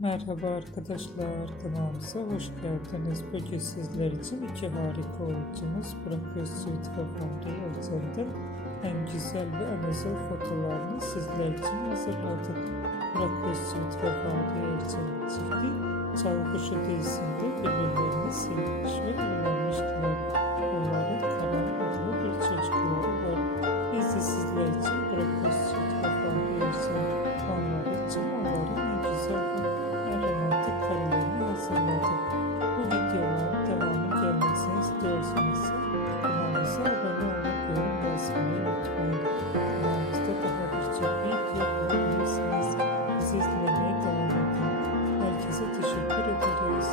Merhaba arkadaşlar, kanalımıza hoş geldiniz. Bugün sizler için iki harika oyuncumuz Burak Özçivit ve Funda Yalçın'ın en güzel ve en özel fotolarını sizler için hazırladık. Burak Özçivit ve Funda Yalçın'ın çifti Çalgıkuşu dizisinde birbirlerini sevmiş ve evlenmiştiler. Onların Karan adlı bir çocukları var. Biz de sizler için Burak Özçivit ve Funda Yalçın'ın onları için onların en güzel romantik karelerini hazırladık. Bu videoların devamı gelmesini istiyorsanız kanalımıza abone olup yorum yazmayı unutmayın. Kanalımızda daha birçok video bulabilirsiniz. Bizi izlemeye devam edin. Herkese teşekkür ederiz.